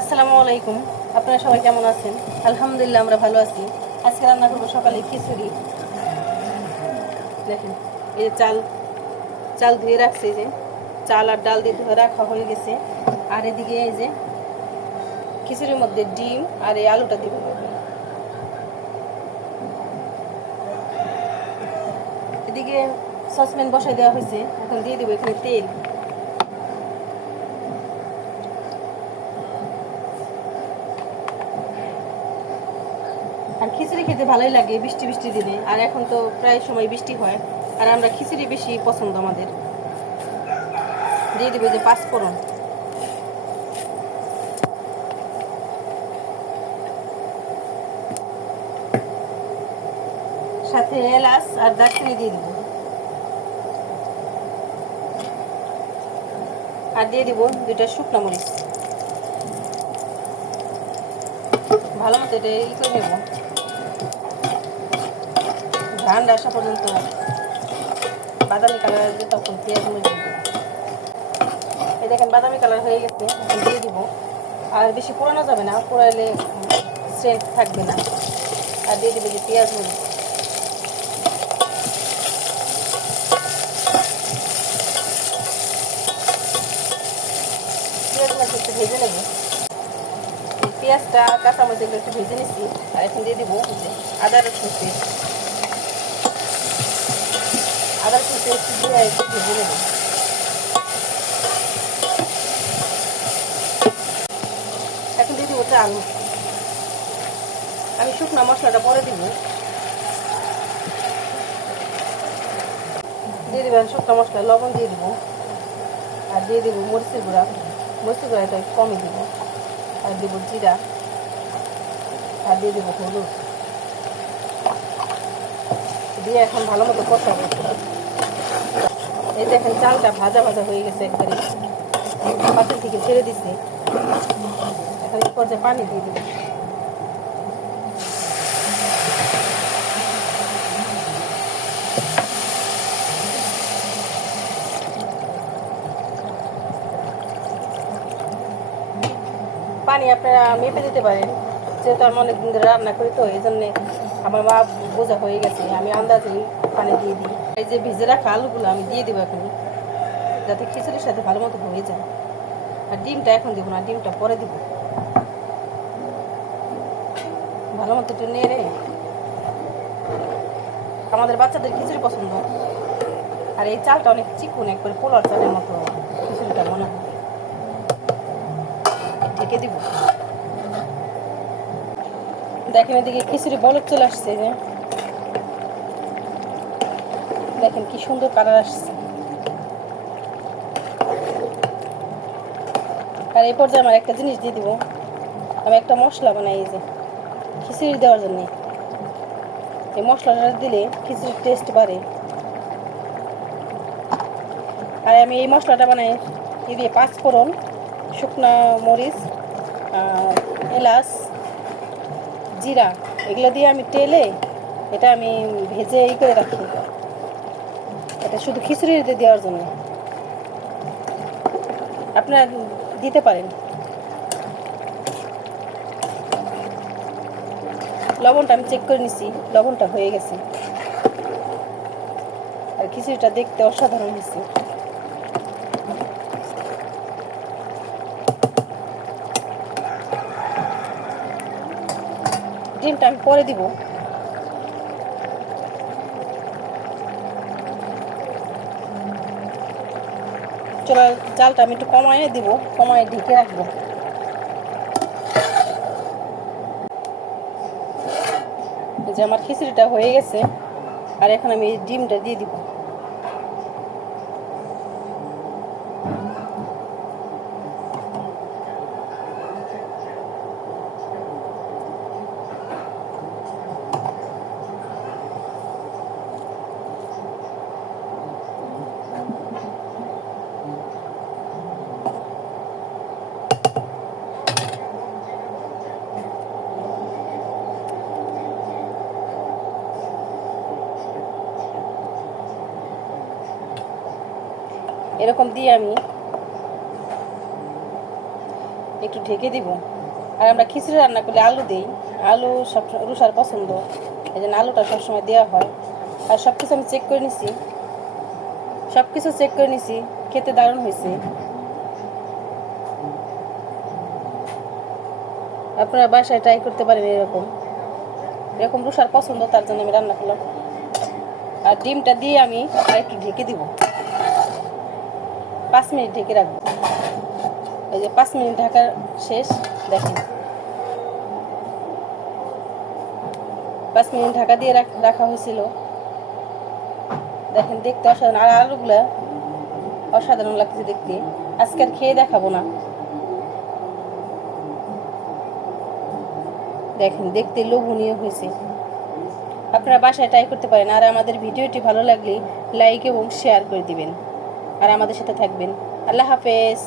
আসসালামু আলাইকুম। আপনারা সবাই কেমন আছেন? আলহামদুলিল্লাহ আমরা ভালো আছি। আজকে রান্না করবো সকালে খিচুড়ি। দেখেন, এই যে চাল চাল ধুয়ে রাখছি, যে চাল আর ডাল দিয়ে ধুয়ে রাখা হয়ে গেছে। আর এদিকে এই যে খিচুড়ির মধ্যে ডিম আর এই আলুটা দিব। এদিকে সসপ্যান বসাই দেওয়া হয়েছে, এখন দিয়ে দেবো এখানে তেল। আর খিচুড়ি খেতে ভালোই লাগে বৃষ্টি বৃষ্টি দিনে, আর এখন তো প্রায় সময় বৃষ্টি হয়, আর আমরা খিচুড়ি বেশি পছন্দ আমাদের। দিয়ে দেবো যে পাঁচফোড়ন, সাথে এলাচ আর দারচিনি দিয়ে দিব। আর দিয়ে দিব 2টা শুকনো মরিচ। ভালো মতো এটা করে নেব, ঝান্ডা আসা পর্যন্ত বাদামি কালার আসবে, তখন পেঁয়াজ মরিচ দিব। এই দেখেন বাদামি কালার হয়ে গেছে, এখন দিয়ে দিব। আর বেশি পোড়ানো যাবে না, পোড়াইলে সেন্ট থাকবে না। আর দিয়ে দিবে যে পেঁয়াজ মরিচ। পেঁয়াজ মরিচ একটু ভেজে নেব। পেঁয়াজটা কাঁচামরিচ এগুলো একটু ভেজে নিচ্ছি। আর এখন দিয়ে দিব আদা রসুন পেস্ট। আদা রসুন পেস্ট দিয়ে একটু ভেজে নেব। এখন দিয়ে দিব চাল। আমি শুকনো মশলাটা পরে দিব। দিয়ে দেবেন শুকনো মশলা, লবণ দিয়ে দিব। আর দিয়ে দিব মরিচের গুঁড়া। মরিচের গুঁড়াটা একটু কমই দিব। আর দিব জিরা। আর দিয়ে দিব হলুদ। দিয়ে এখন ভালো মতো কষাবো। এই দেখেন চালটা ভাজা ভাজা হয়ে গেছে, একবারে পাতিল থেকে ছেড়ে দিচ্ছি। এখন এই পর্যায়ে পানি দিয়ে দিব। পানি আপনারা মেপে দিতে পারেন, যেহেতু আমি অনেক দিন ধরে রান্না করি, তো এই জন্যে আমার মা বোঝা হয়ে গেছে, আমি আন্দাজেই পানি দিয়ে দিই। এই যে ভেজে রাখা আলুগুলো আমি দিয়ে দেবো এখন, যাতে খিচুড়ির সাথে ভালো মতো হয়ে যায়। আর ডিমটা এখন দিব না, ডিমটা পরে দিব। ভালো মতো একটু নেড়ে, আমাদের বাচ্চাদের খিচুড়ি পছন্দ, আর এই চালটা অনেক চিকন, একবারে পোলার চালের মতো খিচুড়িটা মনে হয়। ঢেকে দিব। দেখেন এদিকে খিচুড়ি বলক চলে আসছে, যে দেখেন কি সুন্দর কালার আসছে। আর এই পর্যায়ে আমার একটা জিনিস দিয়ে দিব, আমি একটা মশলা বানাই এই যে খিচুড়ি দেওয়ার জন্য। এই মশলাটা দিলে খিচুড়ির টেস্ট বাড়ে। আর আমি এই মশলাটা বানাই দিয়ে পাঁচফোড়ন, শুকনো মরিচ, এলাচ, জিরা, এগুলো দিয়ে আমি তেলে এটা আমি ভেজে করে রাখি, এটা শুধু খিচুড়িতে দেওয়ার জন্য। আপনারা দিতে পারেন। লবণটা আমি চেক করে নিছি, লবণটা হয়ে গেছে। আর খিচুড়িটা দেখতে অসাধারণ হয়েছে। ডিমটা আমি পরে দিব। চলো জালটা আমি একটু কমায় দিব, কমায় ঢেকে রাখবো। যে আমার খিচুড়িটা হয়ে গেছে, আর এখন আমি এই ডিমটা দিয়ে দিব। এরকম দিয়ে আমি একটু ঢেকে দিব। আর আমরা খিচুড়ি রান্না করলে আলু দিই, আলু সব রুষার পছন্দ, এই জন্য আলুটা সবসময় দেওয়া হয়। আর সব কিছু আমি চেক করে নিছি, সব কিছু চেক করে নিছি, খেতে দারুণ হয়েছে। আপনারা বাসায় ট্রাই করতে পারেন, এরকম এরকম রুষার পছন্দ, তার জন্য আমি রান্না করলাম। আর ডিমটা দিয়ে আমি আর একটু ঢেকে দিব, 5 মিনিট ঢেকে রাখবো। এই যে 5 মিনিট ঢাকা শেষ, দেখেন 5 মিনিট ঢাকা দিয়ে রাখা হয়েছিল। দেখেন দেখতে অসাধারণ, আর আলুগুলা অসাধারণ লাগছে দেখতে। আজকে আর খেয়ে দেখাবো না, দেখেন দেখতে লোভনীয় হয়েছে। আপনারা বাসায় ট্রাই করতে পারেন। আর আমাদের ভিডিওটি ভালো লাগলে লাইক এবং শেয়ার করে দিবেন, আর আমাদের সাথে থাকবেন। আল্লাহ হাফেজ।